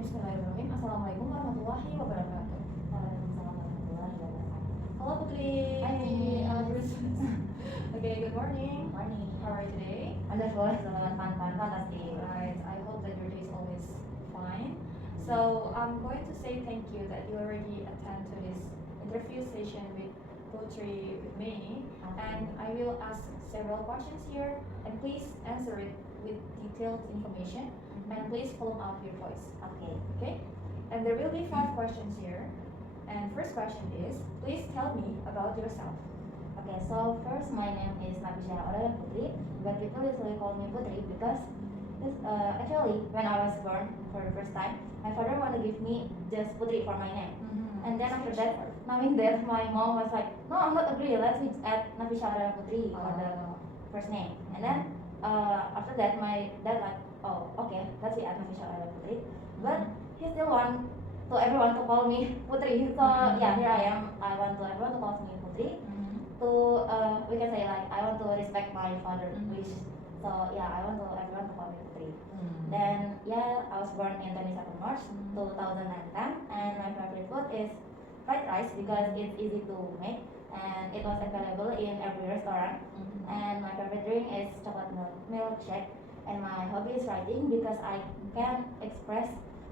Bismillahirrahmanirrahim. Assalamualaikum warahmatullahi wabarakatuh. Waalaikumsalam warahmatullahi wabarakatuh. Hello Putri. Hi, Putri. Okay, good morning. Morning. How are you today? Wonderful, fantastic. Right. I hope that your day is always fine. So I'm going to say thank you that you already attend to this interview session with Putri with me, and I will ask several questions here, and please answer it with detailed information, and please volume up your voice. Okay. Okay? And there will be 5 questions here. And first question is, please tell me about yourself. Okay, so first my name is Nabisha Aurelia Putri, but people usually call me Putri because actually when I was born for the first time, my father wanted to give me just Putri for my name. And then after that, knowing that, my mom was like, no, I'm not agree, let's add Nabisha Aurelia Putri for the first name. And then after that, my dad like, oh, okay, let's add Nabisha Aurelia Putri. But he still want to everyone to call me Putri. So yeah, here I am. I want to everyone to call me Putri. To we can say like I want to respect my father's wish. So yeah, I want to everyone to call me Putri. Then yeah, I was born in 22nd March 2010, and my favorite food is fried rice because it's easy to make and it was available in every restaurant. And my favorite drink is chocolate milkshake. And my hobby is writing because I can express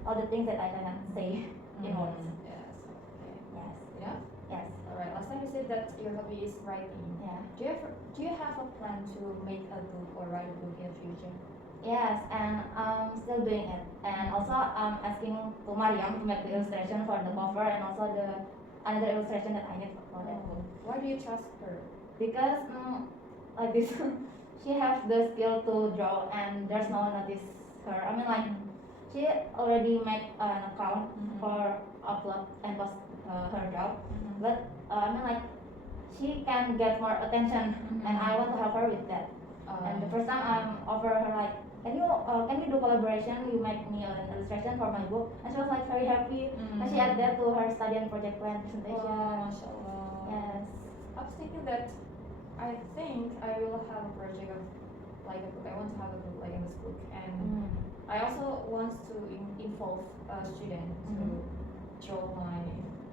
all the things that I cannot say in words. Yes. Okay. Yes. Yeah. Yes. Alright. Last time you said that your hobby is writing. Yeah. Do you have a plan to make a book or write a book in the future? Yes, and I'm still doing it. And also I'm asking to Mariam to make the illustration for the cover and also the another illustration that I need for that book. Why do you trust her? Because like this, she has the skill to draw and there's no one notice her. I mean like she already made an account for upload and post her job, but I mean like she can get more attention, and I want to help her with that. And the first time I'm offer her like, can you do collaboration? You make me an illustration for my book, and she was like very happy. And she added that to her study and project plan presentation. Mashallah. Yes. I was thinking that I think I will have a project of like a book. I want to have a book like in this book, and I also want to involve a student to draw my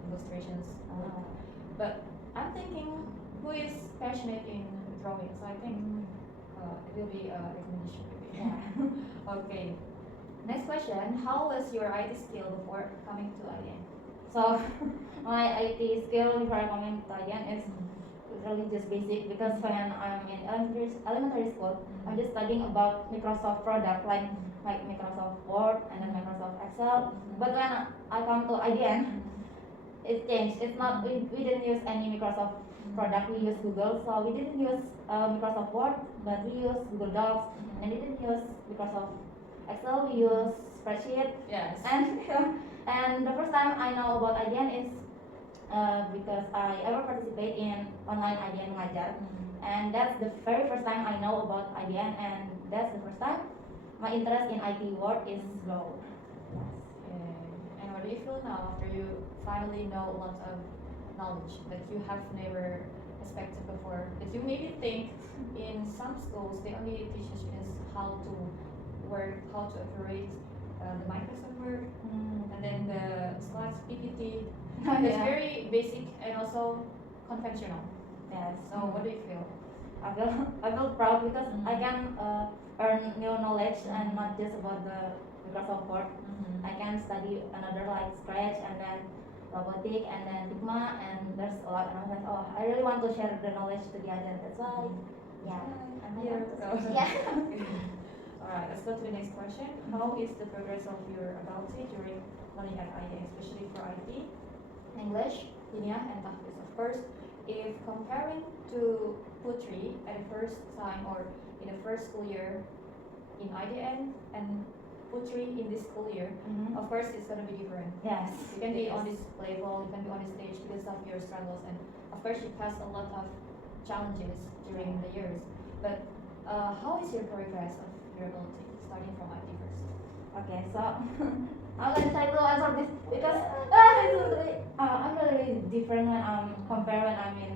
illustrations. But I'm thinking who is passionate in drawing, so I think it will be a recommendation maybe. Yeah. Okay. Next question: how was your IT skill before coming to IDN? So my IT skill before coming to IDN is really just basic because when I'm in elementary school, I'm just studying about Microsoft product like Microsoft Word and then Microsoft Excel. But when I come to IDN, it changed. It's not we didn't use any Microsoft product. We use Google, so we didn't use Microsoft Word, but we use Google Docs, and we didn't use Microsoft Excel. We use spreadsheet. Yes. And the first time I know about IDN is because I ever participate in online IDN Ngajar, and that's the very first time I know about IDN, and that's the first time my interest in IT world is low. And what do you feel now after you finally know a lot of knowledge that you have never expected before? That you maybe think in some schools they only teach the students how to work, how to operate the Microsoft Word, and then the slides, PPT. It's very basic and also conventional. Yes. So what do you feel? I feel proud because I can earn new knowledge and not just about the Microsoft Word. I can study another like Scratch and then robotic and then Figma, and there's a lot. And I was like, oh, I really want to share the knowledge to the others. That's why, yeah. I'm here. Yeah. Alright, let's go to the next question. How is the progress of your ability during learning at IDN, especially for IT, English, Dinia, and Tahfiz? Of course, if comparing to Putri at the first time or in the first school year in IDN and Putri in this school year, of course it's gonna be different. Yes. You can be on this level, you can be on this stage because of your struggles, and of course you passed a lot of challenges during the years. But how is your progress of your ability, starting from IT first? Okay, so I'm gonna try to answer this because I'm really different when compare when I'm in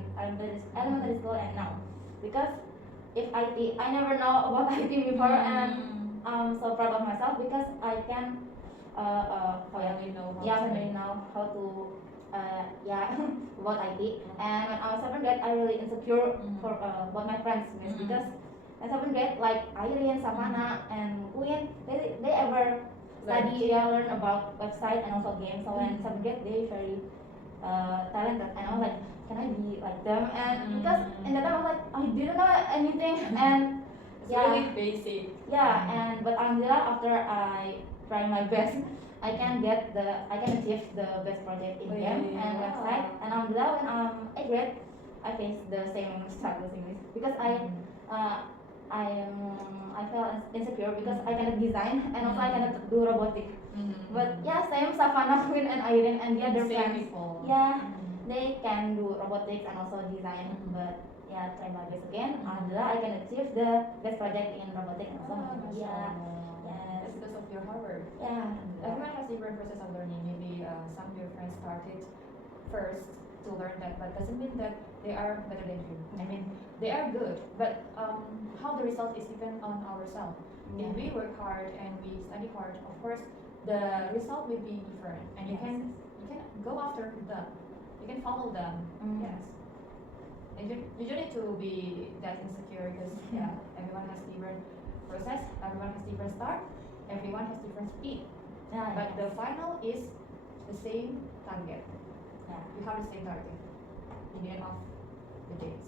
elementary school and now, because if I never know about IT before, and I'm so proud of myself because I can Finally know how yeah, to finally know how to yeah about IT. And when I was 7th grade, I really insecure for about my friends because in 7th grade, like Irene, Savannah, and Queen, they ever study, learn about website and also games. So in 7th grade, they very talented, and I was like, can I be like them? And because in that time I was like, I didn't know anything, and It's yeah. really basic. yeah, and but alhamdulillah after I try my best, I can achieve the best project in game and website. And alhamdulillah when I'm 8th grade, I face the same struggles in this because I felt insecure because I cannot design and also I cannot do robotic. But yeah, same Savannah, Queen, and Irene and the other Same friends. people. Yeah, they can do robotics and also design. But yeah, try my best again. Alhamdulillah, I can achieve the best project in robotics and also yeah. Yes. That's because of your hard work. Yeah. Everyone has different process of learning. Maybe some of your friends started first to learn that, but doesn't mean that they are better than you. I mean, they are good, but how the result is depend on ourselves. If we work hard and we study hard, of course, the result will be different, and you can go after them. You can follow them. Yes. And you don't need to be that insecure because yeah, everyone has different process, everyone has different start, everyone has different speed. Yeah, But the final is the same target. yeah. You have the same target in the end of the days.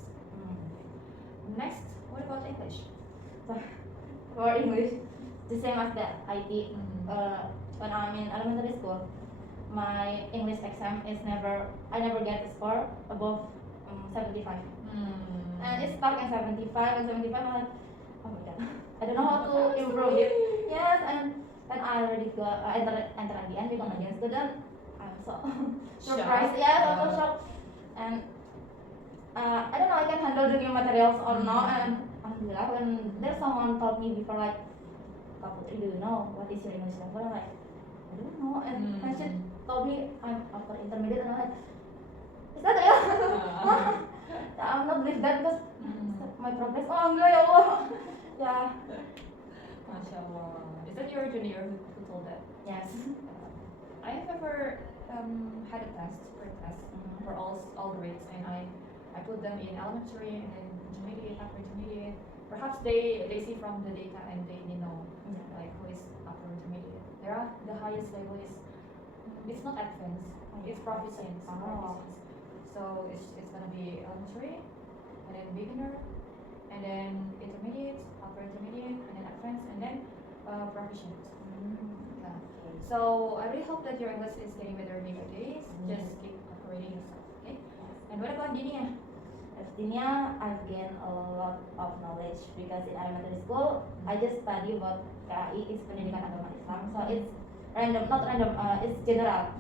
Next, what about English? For English, the same as the IT. When I'm in elementary school, my English exam is I never get a score above 75. And it's stuck in 75 and 75. I'm like, oh my god, I don't know how to improve it. Yes, and I already got enter at the end become a good student. I'm so surprised. Shocked. Yeah, so shocked. And I don't know I can handle the new materials or not. And alhamdulillah when there's someone told me before like, Kak Putri, do you know what is your English level? I'm like, I don't know. And she told me I'm upper intermediate, and I'm like, is that real? I'm not believe that because my progress. Oh, alhamdulillah ya Allah. Yeah. Masya Allah. Is that your junior who told that? Yes. I have ever had a test for all grades, and I put them in elementary and then intermediate, upper intermediate. Perhaps they see from the data and they know like who is upper intermediate. The highest level is it's not advanced, it's proficient. So it's gonna be elementary, and then beginner, and then intermediate, upper intermediate, and then advanced, and then proficient. Yeah. So I really hope that your English is getting better day by day. Just keep upgrading yourself, okay? And what about Dinia? As Dinia, I've gained a lot of knowledge because in elementary school I just study about KAI, it's Pendidikan Agama Islam. So it's not random, it's general.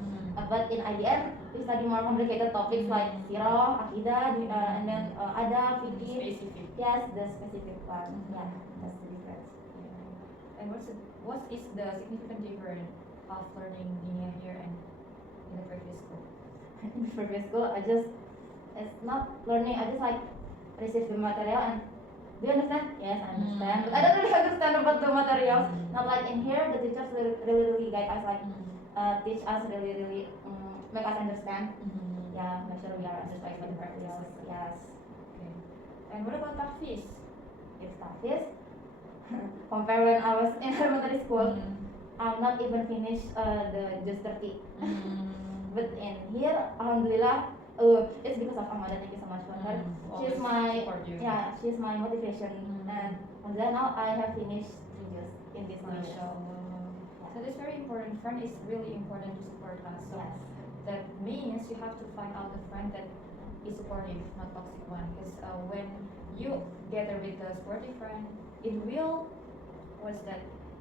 But in IDN, we study more complicated topics like sirah, akidah, and then adab, fikih. Specific. Yes, the specific one. Yeah, that's the difference. And what is the significant difference of learning Dinia here and in the previous school? In the previous school, it's not learning. I just like receive the material and do you understand? Yes, I understand. But I don't really understand about the materials. Not like in here, the teachers really guide us, like teach us really make us understand. Yeah, make sure we are understanding the materials. Yes. Okay. And what about Tahfiz? It's Tahfiz. Compare when I was in elementary school, I'm not even finished the just 30. But in here, alhamdulillah, it's because of Ahmad. Thank you so much for her. She's my she's my motivation, and alhamdulillah now I have finished 3 years in this year. So that's very important. Friend is really important to support us. So Yes. that means you have to find out the friend that is supportive, not toxic one. Because when you gather with a supportive friend, it will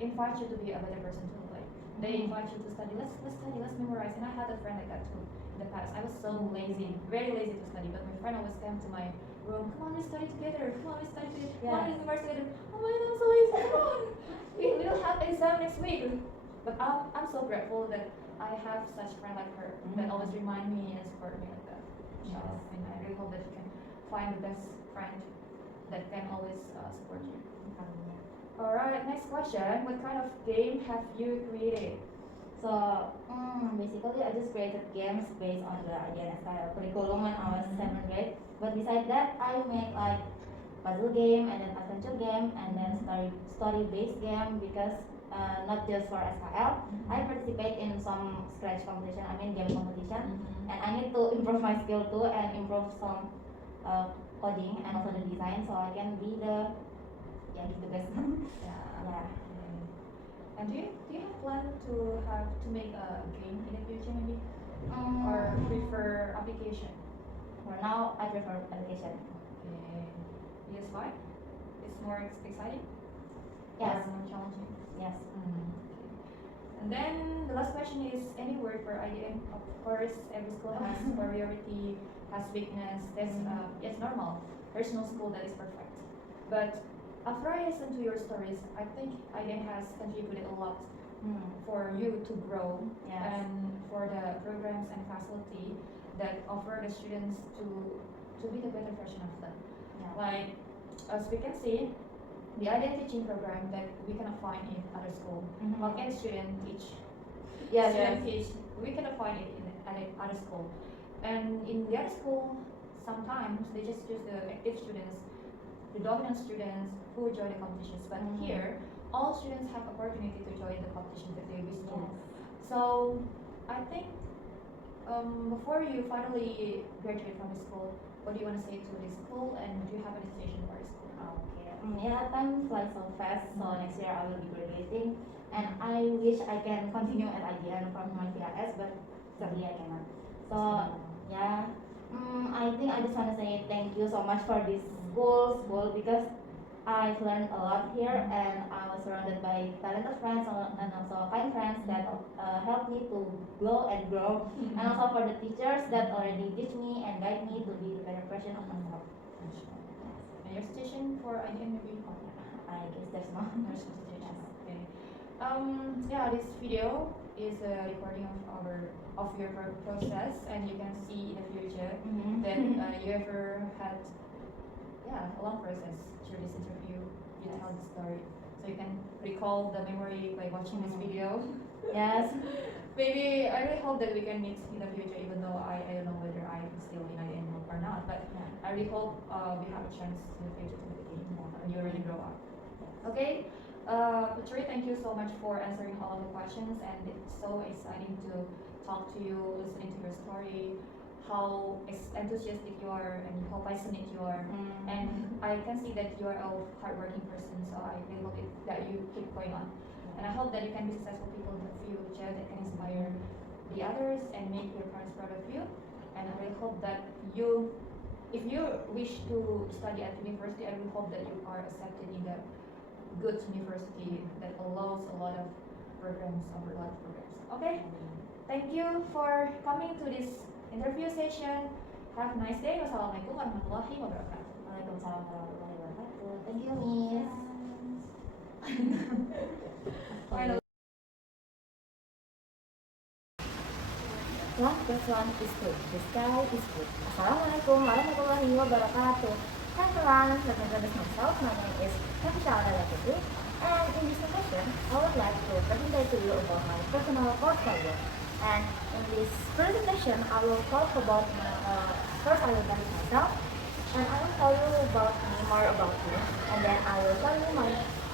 invite you to be a better person too. Like they invite you to study. Let's study. Let's memorize. And I had a friend like that too. In the past, I was so lazy, very lazy to study. But my friend always came to my room. Come on, we study together. Come on, we study together. Come on, we memorize together. Oh my God, I'm so lazy. Come on. We'll have exam next week. But I'm so grateful that I have such friend like her that always remind me and support me like that. Inshallah. And I really hope that you can find the best friend that can always support you. Alright, next question. What kind of game have you created? So basically, I just created games based on the IDNSI curriculum when I was seventh grade. But besides that, I make like puzzle game and then adventure game and then story based game because not just for SKL. I participate in some scratch competition. I mean game competition, and I need to improve my skill too and improve some coding and also the design so I can be the gitu guys. Yeah. Yeah. And do you have plan to make a game in the future maybe, or prefer application? For now, I prefer application. Okay. Yes, why? It's more exciting. Yes. Or more challenging. Yes. And then the last question is any word for IDM? Of course, every school has superiority, has weakness. That's it's normal. There's no school that is perfect. But after I listen to your stories, I think IDM has contributed a lot for you to grow Yes. and for the programs and facility that offer the students to be the better version of them. Yeah. Like as we can see, the IDM teaching program that we cannot find in other school. How can student teach? Yes. Student teach. We cannot find it in other school. And in the other school, sometimes they just choose the active students, the dominant students who join the competitions. But here, all students have opportunity to join the competition that they wish to. Yes. So I think before you finally graduate from the school, what do you want to say to the school, and do you have a decision for the school? Okay. Yeah, time flies so fast. So next year I will be graduating, and I wish I can continue at IDN from my VRS, but sadly I cannot. So yeah, I think I just want to say thank you so much for this school because I've learned a lot here, and I was surrounded by talented friends and also kind friends that helped me to grow and grow, and also for the teachers that already teach me and guide me to be the better version of myself. And your station for IDN maybe? I guess there's no. There's no station. Okay. Yeah, this video is a recording of your process, and you can see in the future that you ever had a long process through this interview. You tell the story, so you can recall the memory by watching this video. Yes. Maybe I really hope that we can meet in the future, even though I don't know whether I'm still in IDN or not. But I really hope we have a chance in the future to meet again when you already grow up. Okay, Putri, thank you so much for answering all of the questions, and it's so exciting to talk to you, listening to your story, how enthusiastic you are, and how passionate you are. And I can see that you are a hardworking person, so I really hope that you keep going on. And I hope that you can be successful people in the future that can inspire the others and make your parents proud of you. And I really hope that you, if you wish to study at university, I really hope that you are accepted in the good university that allows a lot of programs, a lot of programs. Okay? Thank you for coming to this interview session. Have a nice day. Wassalamualaikum warahmatullahi wabarakatuh. Waalaikumsalam warahmatullahi wabarakatuh. Thank you, Miss. Final. One plus one is two. The sky is blue. Assalamualaikum warahmatullahi wabarakatuh. Hi everyone, let me introduce myself. My name is Nafisa Aurel Putri, and in this session, I would like to present to you about my personal portfolio. And in this presentation, I will talk about first I will introduce myself, and I will tell you about me, more about me, and then I will tell you my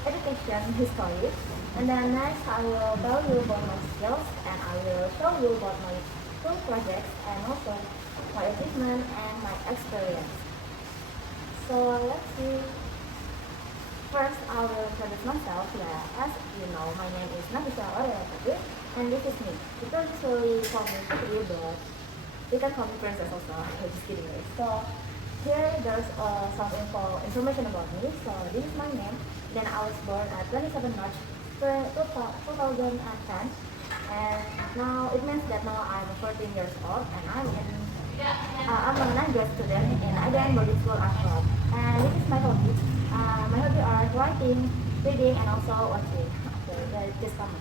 education history, and then next I will tell you about my skills, and I will show you about my school projects and also my achievement and my experience. So let's see. First, I will introduce myself. Yeah, as you know, my name is Nafisa Aurel Putri, and this is me. People usually call me Putri, but you can call me Princess also. Just kidding, guys. So here there's some information about me. So this is my name. Then I was born at 27 March 2010, and now it means that now I'm 14 years old, and I'm a 9th student in IDN Boarding School Ascot. And this is my hobby. My hobby are writing, reading, and also watching. Okay, just come on.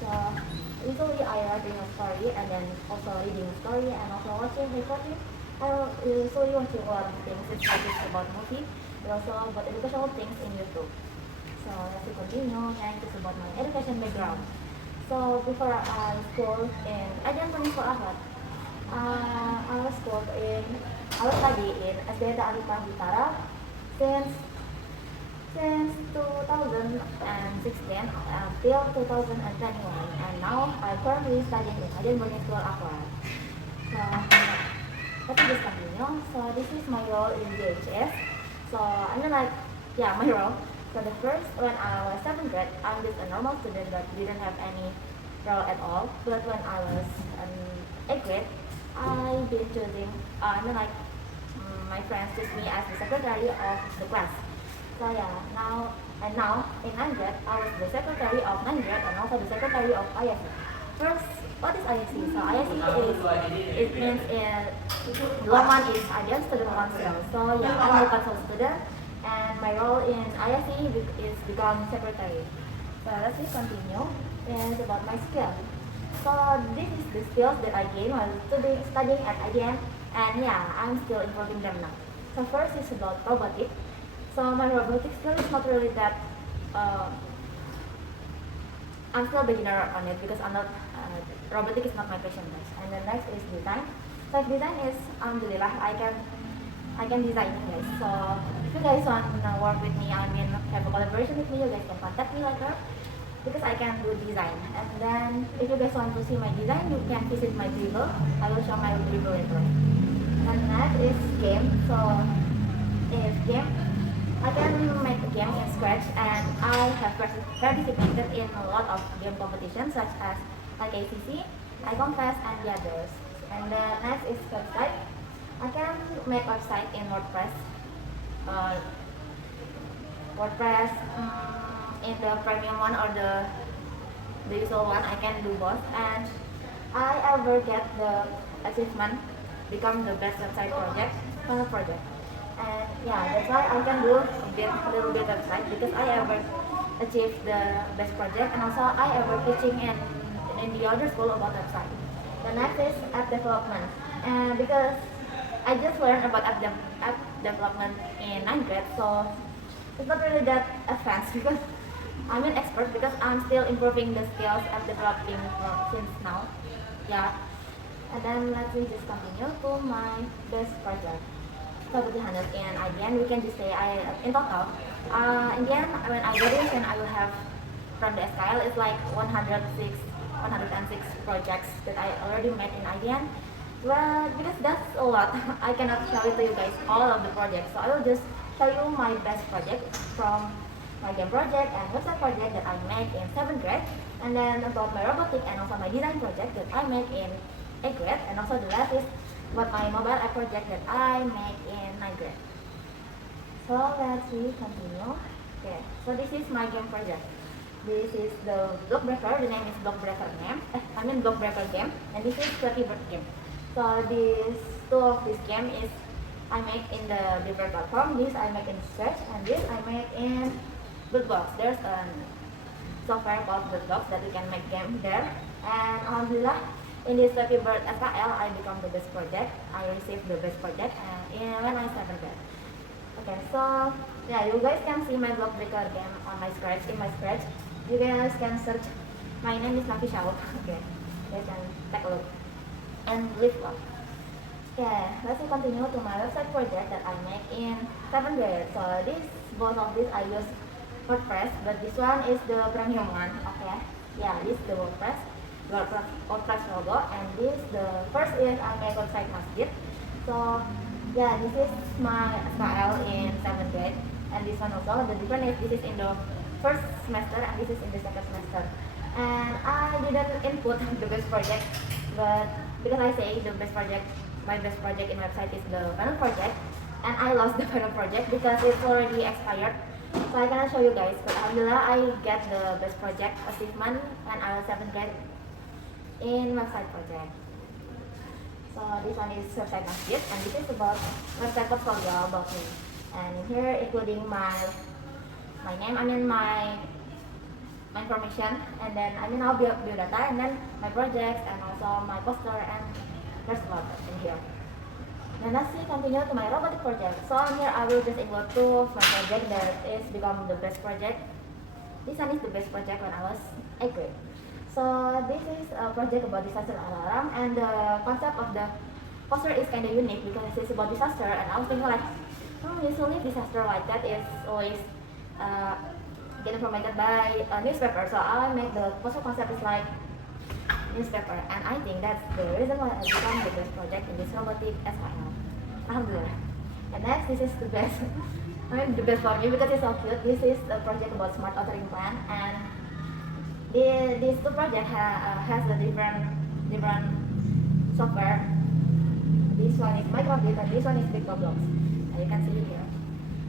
So usually I writing a story and then also reading a story and also watching. I usually watching a lot of things. It's not just about movie, but also about educational things in YouTube. So let's continue. And it's about my education background. So before I school in Ajan Municipal Ahmad, I was schooled in I was study in SDN Alifah Utara since 2016 until 2021, and now I currently studying in Ajan Municipal Ahmad. So let me just continue. So this is my role in DHS. So I'm like, yeah, my role. So the first, when I was 7th grade, I'm just a normal student that didn't have any role at all. But when I was 8th grade, I've been choosing, my friends choose me as the secretary of the class. So yeah, now in 9th grade, I was the secretary of 9th grade and also the secretary of ISC. First, what is ISC? So ISC it means Loman is Ajan Student Council. So yeah, I'm a council student, and my role in ISC is become secretary. So let's just continue. It's about my skill. So this is the skills that I gained while studying at IDM, and yeah, I'm still improving them now. So first is about robotics. So my robotics skill is not really that. I'm still beginner on it because I'm not. Robotics is not my passion, guys. And the next is design. So design is alhamdulillah I can design, guys. So if you guys want to work with me, have a collaboration with me, you guys can contact me later because I can do design. And then if you guys want to see my design, you can visit my Dribbble. I will show my Dribbble later. And next is game. So if game, I can make a game in Scratch, and I have participated in a lot of game competitions such as like ACC, iConfess, and the others. And the next is website. I can make website in WordPress. In the premium one or the usual one, I can do both. And I ever get the achievement become the best website project. And yeah, that's why I can do a little bit website because I ever achieved the best project, and also I ever teaching in the other school about website. The next is app development, and because I just learned about app development in 9th grade, so it's not really that advanced because I'm an expert because I'm still improving the skills app developing since now. Yeah, and then let's just continue to my best project. So in IDN, we can just say in total, in the end, when I graduation, I will have from the SKL, it's like 106 projects that I already made in IDN. Well, because that's a lot, I cannot show it to you guys all of the projects. So I will just show you my best project from my game project and website project that I made in 7th grade, and then about my robotic and also my design project that I made in 8th grade, and also the last is what my mobile app project that I made in 9th grade. So let's continue. Okay, so this is my game project. This is the Block Breaker. The name is Block Breaker game. Block Breaker game, and this is Flappy Bird game. So these two of this game is I make in the different platform. This I make in Scratch, and this I make in Birdox. There's a software called Birdox that you can make game there. And alhamdulillah, in this Flappy Bird SKL, I become the best project. I received the best project when I 7th grade. Okay, so yeah, you guys can see my Block Breaker game on my Scratch. In my Scratch, you guys can search. My name is Nafisha. Okay, you guys can take a look and leave love. Okay, let's continue to my website project that I make in 7th grade. So both of these I use WordPress, but this one is the premium one. Okay, yeah, this is the WordPress logo, and the first is I make website masjid. So yeah, this is my SKL in 7th grade, and this one also. The difference is this is in the first semester and this is in the second semester. And I didn't input the best project, but because I say my best project in website is the final project, and I lost the final project because it's already expired. So I cannot show you guys, but alhamdulillah I get the best project achievement when I was 7th grade in website project. So this one is website masjid, and this is about website portfolio about me. And here including my name, my information, and then our biodata, and then my projects, and also my poster, and there's a lot in here. Then let's continue to my robotic project. So here I will just include two of my project that is become the best project. This one is the best project when I was 8th grade. So So this is a project about disaster alarm, and the concept of the poster is kind of unique because it's about disaster, and I was thinking like, usually disaster like that is always getting promoted by a newspaper. So I make the poster concept is like newspaper, and I think that's the reason why I become the best project in this robotic SKL. Alhamdulillah. And next, this is the best. I mean the best for me because it's so cute. This is a project about smart authoring plan, and these two projects has the different software. This one is Micro:bit and this one is BigBlox. You can see it here.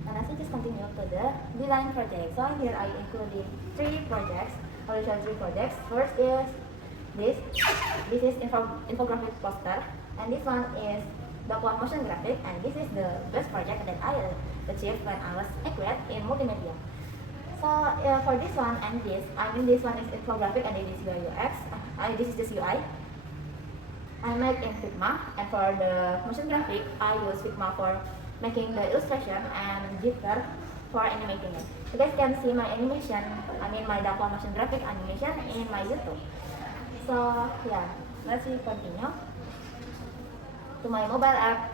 And as we just continue to the design project. So here I included three projects. I will show three projects. First is this. This is infographic poster, and this one is the motion graphic, and this is the best project that I achieved when I was a grad in multimedia. So for this one and this, I mean this one is infographic and this is UI UX. This is just UI. I make in Figma, and for the motion graphic, I use Figma for making the illustration and jitter for animating it. You guys can see my animation, I mean my Dapla motion graphic animation in my YouTube. So yeah, let's continue to my mobile app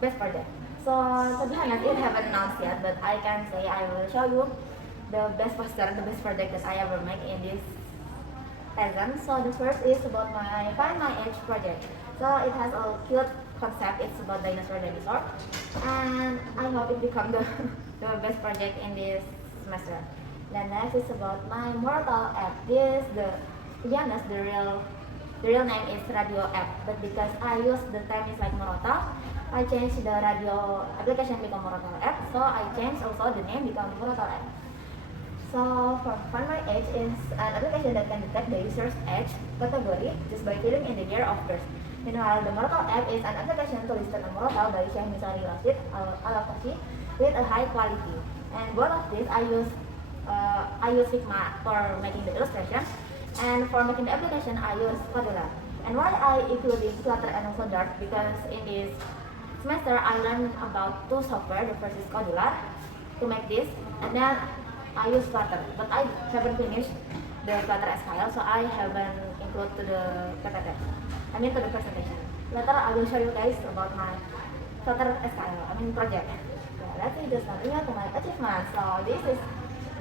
best project. So to be honest, it haven't announced yet, but I can say I will show you the best poster, the best project that I ever made in this lesson. So the first is about my Find My Age project. So it has a cute concept. It's about dinosaur, and I hope it become the best project in this semester. Then next is about my Mortal app. This to be honest, the real name is Radio app, but because I use the time is like Morotal, I changed the radio application become Morotal app. So I changed also the name become Morotal app. So for Find My Age is an application that can detect the user's age category just by filling in the year of birth. Meanwhile, the Morotal app is an application to listen a Morotal by Syekh Misari Rashid Al-Fashi with a high quality. And both of these I use Figma for making the illustration, and for making the application I use Cordula. And why I including Flutter and also Dart, because in this semester I learned about two software. The first is Cordula to make this, and then I use Flutter, but I haven't finished the Flutter SKL, so I haven't included to the PPT. I mean to the presentation. Later I will show you guys about my Flutter SKL, I mean project. So let's just continue to my achievements. So this is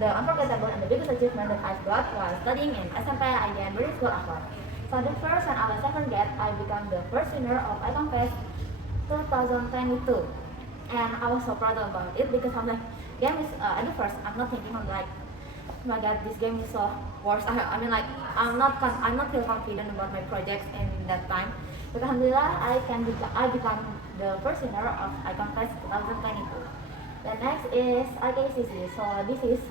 the unforgettable and the biggest achievement that I've got while studying in SMP IDN British School Award. So the first, when I was 7th grade, I became the first winner of Icon Fest 2022, and I was so proud about it because I'm like, game is at the first I'm not thinking, I'm like, oh my god, this game is so worse. I mean like I'm not feel confident about my projects in that time. But alhamdulillah I become the first winner of Icon Fest 2022. The next is IKCC. So this is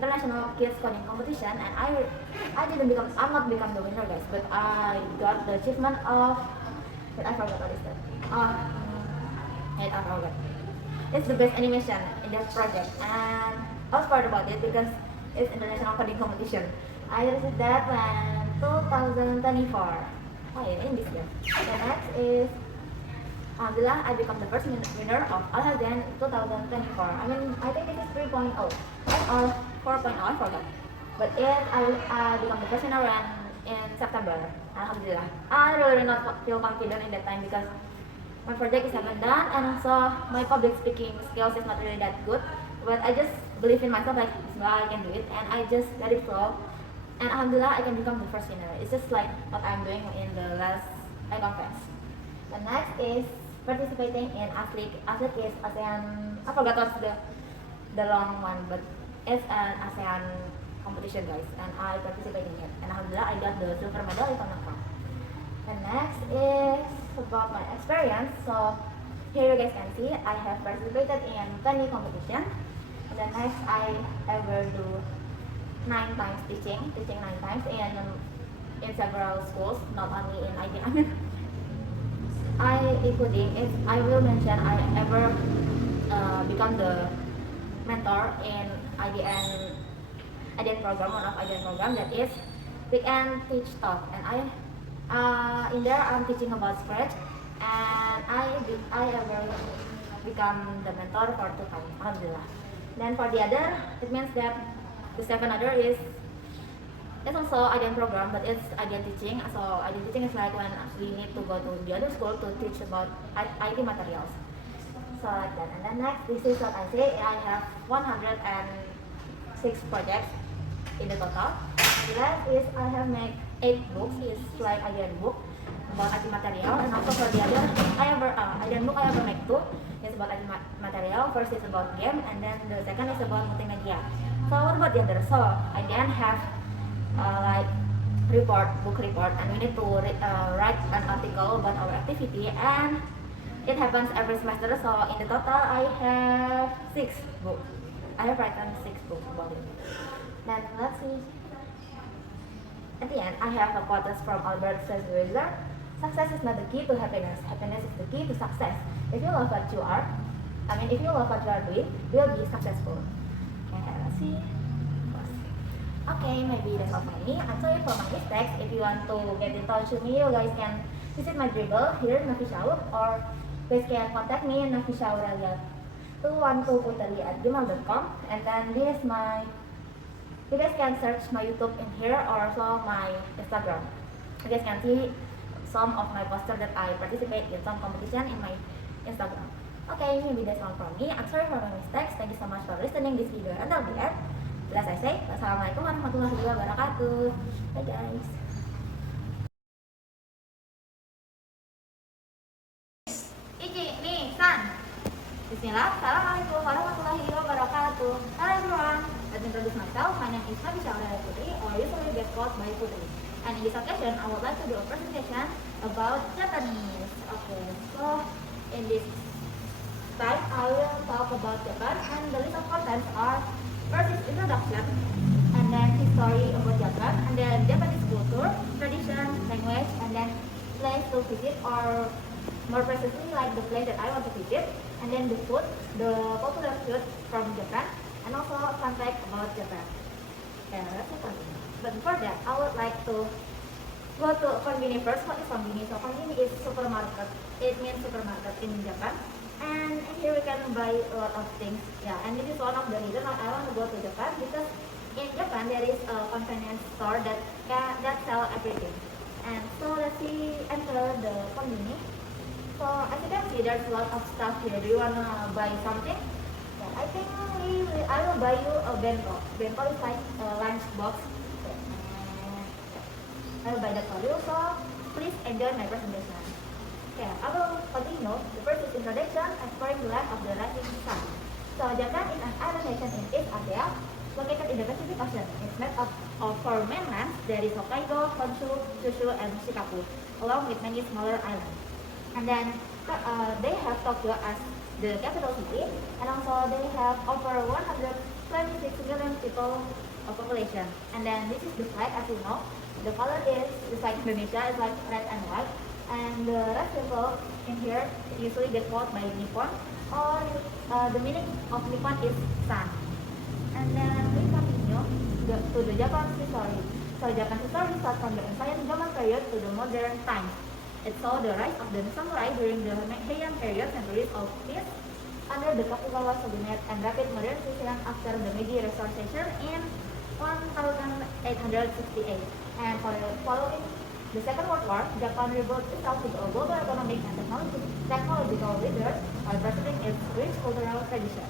international kids coding competition, and I'm not become the winner guys, but I got the achievement of, but I forgot what is that. I forgot. It's the best animation in that project, and I was proud about it because it's international coding competition. I received that when 2024. Oh yeah, in this year. The next is alhamdulillah, I become the first winner of Al-Hazen 2024. I mean, I think it is 3.0 or 4.0, I forgot. But I become the first winner in September. Alhamdulillah. I really not feel confident in that time because my project is haven't done, and also my public speaking skills is not really that good. But I just believe in myself, like, Bismillah, I can do it, and I just let it flow. And alhamdulillah, I can become the first winner. It's just like what I'm doing in the last Icon Fest. The next is participating in ASLIC. ASLIC is ASEAN, I forgot what's the long one, but it's an ASEAN competition guys, and I participated in it, and alhamdulillah I got the silver medal if I'm not wrong. And next is about my experience. So here you guys can see I have participated in 20 competition, and then next I ever do 9 times teaching 9 times in several schools, not only in IDN. Including if I will mention I ever become the mentor in IDN program, one of IDN program that is Weekend Teach Talk, and in there I'm teaching about Scratch, and I ever become the mentor for 2 times, alhamdulillah. Then for the other, it means that the 7 other is It's also IDEN program, but it's IDEN teaching. So IDEN teaching is like when we need to go to the other school to teach about IT materials. So like that. And then next, this is what I say. I have 106 projects in the total. The rest is I have made 8 books. It's like IDEN book about IT material, and also for the other, IDEN book I ever make 2. It's about IT material. First is about game, and then the second is about multimedia. So what about the other? So I then have like book report, and we need to write an article about our activity, and it happens every semester. So in the total, I have 6 books. I have written 6 books about it. Then let's see. At the end, I have a quote from Albert Schweitzer. Success is not the key to happiness. Happiness is the key to success. If you love what you are, if you love what you are doing, you will be successful. Okay, let's see. Okay, maybe that's all for me. I'm sorry for my mistakes. If you want to get in touch with me, you guys can visit my Dribble here, Nafishaur, or you guys can contact me, nafishauralia212puteri@gmail.com. And then this is you guys can search my YouTube in here, or also my Instagram. You guys can see some of my posters that I participate in some competition in my Instagram. Okay, maybe that's all from me. I'm sorry for my mistakes. Thank you so much for listening this video until the end. As I say, wassalamualaikum warahmatullahi wabarakatuh. Bye guys. Iki, nih, San. Bismillah. Assalamualaikum warahmatullahi wabarakatuh. Hello everyone. Let me introduce myself. My name is Nabisha Putri, or usually get called by Putri. And in this occasion, I would like to do a presentation about Japanese. Okay, so in this time, I will talk about Japan, and the list of contents are: first is introduction, and then history about Japan, and then Japanese culture, tradition, language, and then place to visit, or more precisely like the place that I want to visit, and then the food, the popular food from Japan, and also fun fact about Japan. Okay, let's continue. But before that, I would like to go to konbini first. What is konbini? So konbini is supermarket. It means supermarket in Japan. And here we can buy a lot of things. Yeah, and this is one of the reasons I want to go to Japan, because in Japan there is a convenience store that sell everything. And so let's see, enter the konbini. So as you can see, there's a lot of stuff here. Do you wanna buy something? Yeah, I think I will buy you a bento. Bento is like a lunch box. I will buy that for you. So please enjoy my presentation. Okay, I will continue. The first is introduction, exploring the land of the rising sun. So Japan is an island nation in East Asia, located in the Pacific Ocean. It's made up of 4 mainlands. There is Hokkaido, Honshu, Kyushu, and Shikoku, along with many smaller islands. And then they have Tokyo as the capital city, and also they have over 126 million people of population. And then this is the flag, as you know. The color is just like Indonesia, it's like red and white. And the red symbol in here usually get called by Nippon, or the meaning of Nippon is sun. And then we continue to the Japanese history. So Japan's history starts from the ancient Roman period to the modern times. It saw the rise of the samurai during the Heian period, centuries of peace under the Tokugawa shogunate, and rapid modernization after the Meiji Restoration in 1868. And following the Second World War, Japan rebuilt itself into a global economic and technological leader by preserving its rich cultural tradition.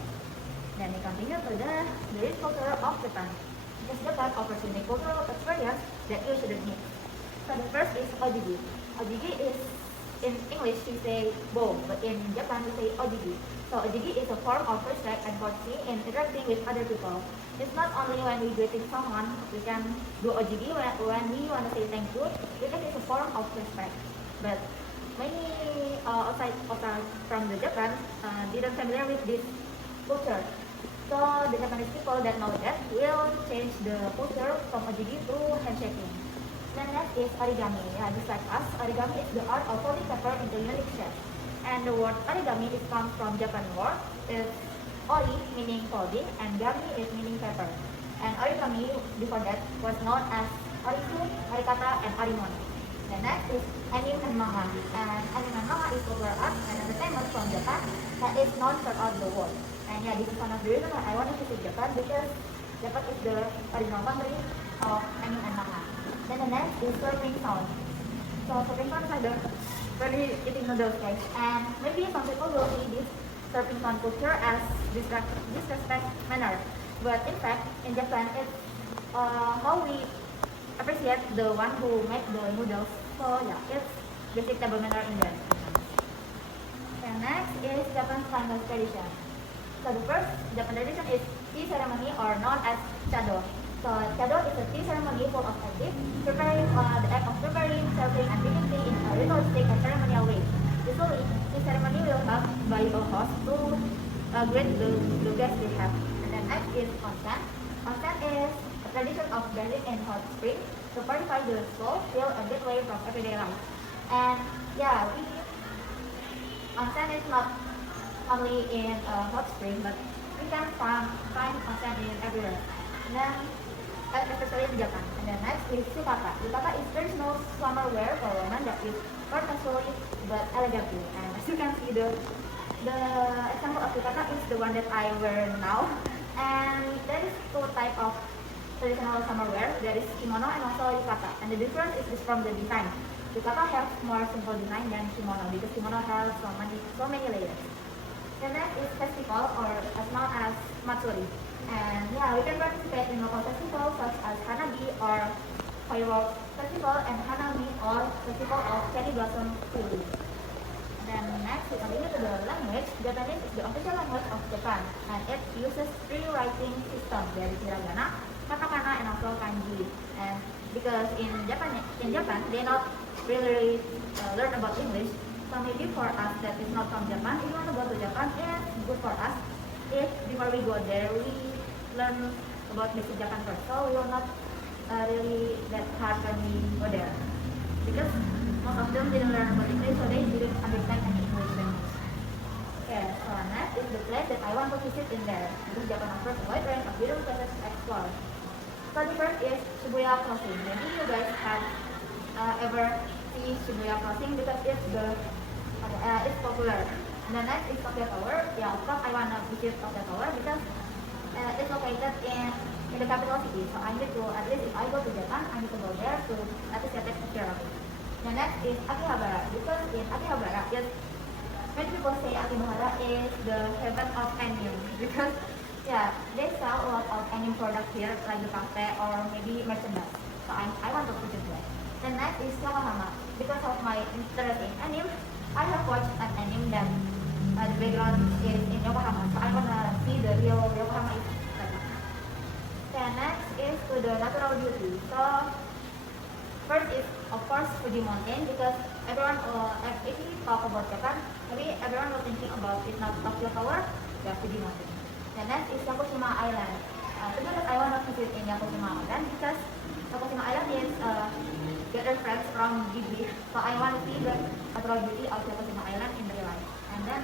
Then we continue to the rich culture of Japan. Because Japan offers unique cultural experience that you shouldn't miss. So the first is ojigi. Ojigi is, in English we say bow, but in Japan we say ojigi. So ojigi is a form of respect and courtesy in interacting with other people. It's not only when we greeting someone, we can do ojigi when we want to say thank you, because it's a form of respect. But many outside from the Japan didn't familiar with this culture. So the Japanese people that know that will change the culture from ojigi to handshaking. Then next is origami. Yeah, just like us, origami is the art of folding paper into unique shapes. And the word origami is comes from Japanese word. It's ori meaning folding, and gami is meaning paper. And origami before that was known as orisu, orikata, and orimon. The next is anime and manga. And anime and manga is popular art and entertainment from Japan that is known throughout the world. And yeah, this is one of the reasons why I want to visit Japan, because Japan is the original country of anime and manga. Then the next is slurping sound. So slurping sound is like the when we eating noodles, guys. And maybe some people will see this slurping sound culture as disrespect manner, but in fact in Japan it's how we appreciate the one who make the noodles. So yeah, it's basic table manner in there. And next is Japan's final tradition. So the first Japan tradition is tea ceremony or known as chado. So chado is a tea ceremony full of active preparing the act of preparing, serving, and drinking tea in a ritualistic and ceremonial way. Usually, this ceremony will have by a host to greet the guests they have. And then next is onsen. Onsen is a tradition of bathing in hot spring to purify the soul, feel, and get away from everyday life. And yeah, onsen is not only in hot spring, but we can find onsen in everywhere. And then, especially in Japan. And then next is yukata. Yukata is traditional summer wear for women that is not casually but elegantly. And as you can see, the example of yukata is the one that I wear now. And there is two type of traditional summer wear. There is kimono and also yukata. And the difference is from the design. Yukata has more simple design than kimono because kimono has so many layers. The next is festival or as known as matsuri. And yeah, we can participate in local festivals such as Hanabi or fireworks festival and Hanami or festival of cherry blossom tree. Then next we continue to the language. Japanese is the official language of Japan and it uses three writing systems. There is hiragana, katakana, and also kanji. And because in Japan they not really learn about English. So maybe for us that is not from Japan, if you want to go to Japan, it's good for us if before we go there we learn about basic Japan first. So we will not really that hard when we go there because most of them didn't learn about English, so they didn't understand any English language. Okay, so next is the place that I want to visit in there because Japan offers a wide range of beautiful places to explore. So the first is Shibuya Crossing. Maybe you guys have ever see Shibuya Crossing because it's popular. And the next is Tokyo Tower. Yeah, of course I wanna visit Tokyo Tower because it's located in the capital city. So I need to, at least if I go to Japan, I need to go there to at least take a picture of it. The next is Akihabara because in Akihabara, many people say Akihabara is the heaven of anime because yeah, they sell a lot of anime products here like the cafe or maybe merchandise. So I want to visit there. The next is Yokohama because of my interest in anime. I have watched an anime that the background is in Yokohama, so I wanna see the real Yokohama is like that. Then next is to the natural beauty. So first is of course Fuji Mountain because everyone if we talk about Japan, maybe everyone will thinking about it's not Tokyo Tower, the Fuji Mountain. Then next is Yakushima Island. To be honest, I wanna visit in Yakushima Island because Yakushima Island is get friends from Ghibli, so I want to see the natural beauty of Yakushima Island in real life. And then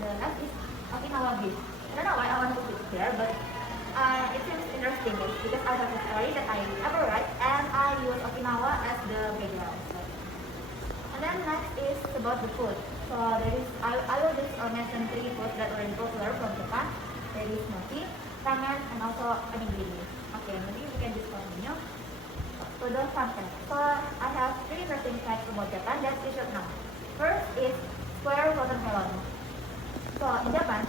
the last is Okinawa Beach. I don't know why I want to visit there, but it seems interesting because I have a story that I ever write and I use Okinawa as the background. And then next is about the food. So there is I will just mention three foods that are popular from Japan. There is mochi, ramen, and also onigiri. Okay, maybe we can just continue. To the fun fact. So I have three interesting facts about Japan that you should know. First is square watermelon. So in Japan,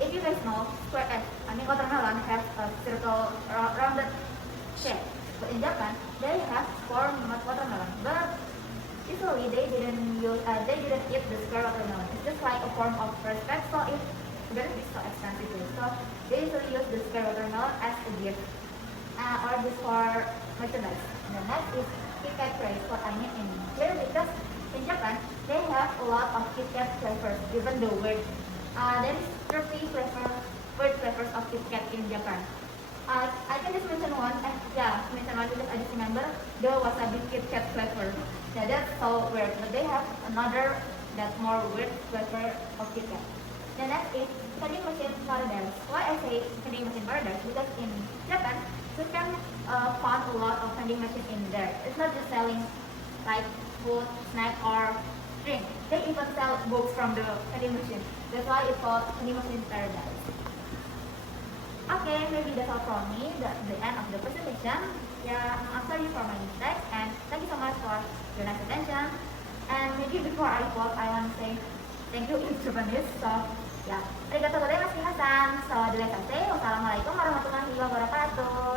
if you guys know, watermelon has a circle rounded shape. But in Japan, they have four watermelon. But usually they didn't eat the square watermelon. It's just like a form of respect. So it's very so expensive. So they usually use the square watermelon as a gift or just for merchandise. And the next is Kit Kat craze, what I mean in here because in Japan they have a lot of Kit Kat flavors, even the weird. There is 30 weird flavors of Kit Kat in Japan. I can just mention one. Mention one because I just remember the wasabi Kit Kat flavor. Yeah, that's so weird. But they have another that's more weird flavor of Kit Kat. The next is vending machine paradise. Why I say vending machine paradise? Because in Japan you can find a lot of vending machine in there. It's not just selling like food, snack, or drink. They even sell books from the vending machine. That's why it's called vending machine paradise. Okay, maybe that's all from me. That's the end of the presentation. Yeah, I'm sorry for my mistake, and thank you so much for your nice attention. And maybe before I close, I want to say thank you in Japanese. So, yeah, arigatou gozaimasu, minasan. So, the let's say, wassalamualaikum warahmatullahi wabarakatuh.